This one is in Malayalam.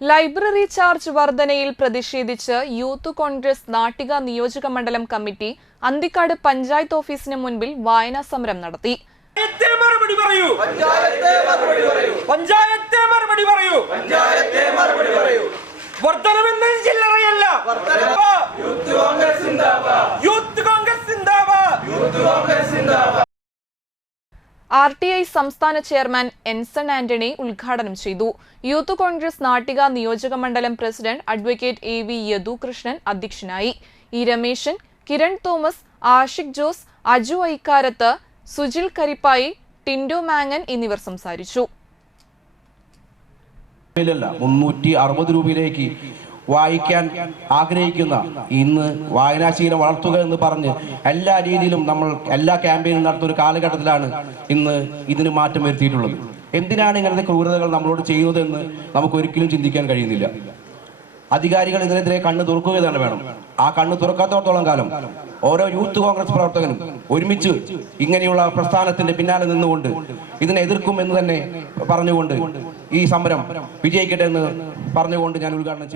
ലൈബ്രറി ചാർജ് വർധനയിൽ പ്രതിഷേധിച്ച് യൂത്ത് കോൺഗ്രസ് നാട്ടിക നിയോജക മണ്ഡലം കമ്മിറ്റി അന്തിക്കാട് പഞ്ചായത്ത് ഓഫീസിന് മുൻപിൽ വായനാ സമരം നടത്തി. പഞ്ചായത്തെ മറുപടി പറയൂ. പഞ്ചായത്തെ മറുപടി പറയൂ. ചില്ലറയല്ല യൂത്ത് കോൺഗ്രസ് സിന്ദാബാദ് ആർ ടി ഐ സംസ്ഥാന ചെയർമാൻ എൻസൺ ആന്റണി ഉദ്ഘാടനം ചെയ്തു. യൂത്ത് കോൺഗ്രസ് നാട്ടിക നിയോജക മണ്ഡലം president advocate A V Yadukrishnan അധ്യക്ഷനായി. ഇ രമേശൻ കിരൺ തോമസ് ആഷിഖ് ജോസ് അജു ഐക്കാരത്ത് സുജിൽ കരിപ്പായി ടിൻഡോ മാങ്ങൻ എന്നിവർ സംസാരിച്ചു. മുന്നൂറ്റി അറുപത് രൂപയിലേക്ക് വായിക്കാൻ ആഗ്രഹിക്കുന്ന ഇന്ന് വായനാശീലം വളർത്തുക എന്ന് പറഞ്ഞ് എല്ലാ രീതിയിലും നമ്മൾ എല്ലാ ക്യാമ്പയിനും നടത്തുന്ന ഒരു കാലഘട്ടത്തിലാണ് ഇന്ന് ഇതിന് മാറ്റം വരുത്തിയിട്ടുള്ളത്. എന്തിനാണ് ഇങ്ങനത്തെ ക്രൂരതകൾ നമ്മളോട് ചെയ്യുന്നതെന്ന് നമുക്ക് ഒരിക്കലും ചിന്തിക്കാൻ കഴിയുന്നില്ല. അധികാരികൾ ഇതിനെതിരെ കണ്ണ് തുറക്കുക തന്നെ വേണം. ആ കണ്ണ് തുറക്കാത്തോടത്തോളം കാലം ഓരോ യൂത്ത് കോൺഗ്രസ് പ്രവർത്തകനും ഒരുമിച്ച് ഇങ്ങനെയുള്ള പ്രസ്ഥാനത്തിന്റെ പിന്നാലെ നിന്നുകൊണ്ട് ഇതിനെ എതിർക്കും എന്ന് തന്നെ പറഞ്ഞുകൊണ്ട് ഈ സമരം വിജയിക്കട്ടെ എന്ന് പറഞ്ഞുകൊണ്ട് ഞാൻ ഉദ്ഘാടനം ചെയ്യും